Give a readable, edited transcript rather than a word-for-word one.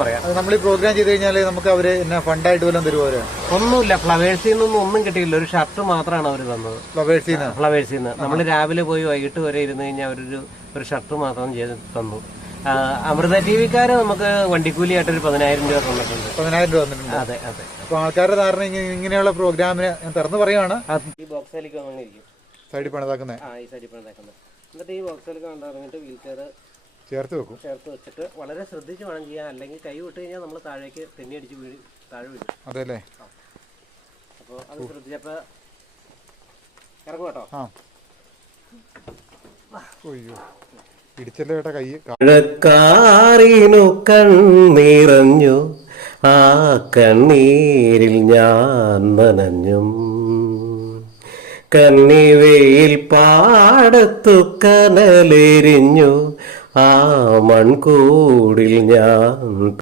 പറയാം. നമ്മൾ ഈ പ്രോഗ്രാം ചെയ്ത് കഴിഞ്ഞാൽ നമുക്ക് അവര് ഫണ്ടായിട്ട് വല്ലതും തരുമോ? ഒന്നുമില്ല, ഫ്ലവേഴ്സിൽ നിന്നൊന്നും ഒന്നും കിട്ടിയില്ല. ഒരു ഷർട്ട് മാത്രമാണ് അവർ തന്നത്. ഫ്ലവേഴ്സിൽ നിന്ന് നമ്മൾ രാവിലെ പോയി വൈകിട്ട് വരെ ഇരുന്ന് കഴിഞ്ഞാൽ ഒരു ഷർട്ട് മാത്രം ചെയ്ത് തന്നു. അമൃത ടി വിക്കാര് നമുക്ക് വണ്ടിക്കൂലിയായിട്ടൊരു 10,000 രൂപ തന്നിട്ടുണ്ട്. 10,000 രൂപ തന്നിട്ടുണ്ട്. അതെ അതെ. അപ്പൊ ആൾക്കാരുടെ ധാരണ ഇങ്ങനെയുള്ള പ്രോഗ്രാമിന് ഞാൻ തുറന്നു പറയുകയാണ്. ഈ ബോക്സിലേക്ക് വന്നിരിക്കും സൈഡിൽ പണിതാക്കുന്നത്. ഈ സൈഡിൽ പണിതാക്കുന്നത്. എന്നിട്ട് ഈ ബോക്സിലേക്ക് കണ്ടിറങ്ങിയിട്ട് വീൽ ചെയർ ചേർത്ത് വെച്ചിട്ട് വളരെ ശ്രദ്ധിച്ച് വേണം ചെയ്യാൻ. അല്ലെങ്കിൽ കൈ വിട്ട് കഴിഞ്ഞാൽ നമ്മൾ താഴേക്ക് തെന്നി അടിച്ച് താഴെ വീഴും. അതെല്ലേ? അപ്പോൾ അത് ശ്രദ്ധിച്ചപ്പോൾ ഇറങ്ങും കേട്ടോ. അയ്യോ, ഇടിച്ചല്ലോ ഏട്ടാ കൈ. മഴക്കാറിനു കണ്ണിറഞ്ഞു, ആ കണ്ണീരിൽ ഞാൻ നനഞ്ഞും. കന്നിവയിൽ പാടത്തു കനലെരിഞ്ഞു, ആ മൺകൂടിൽ ഞാൻ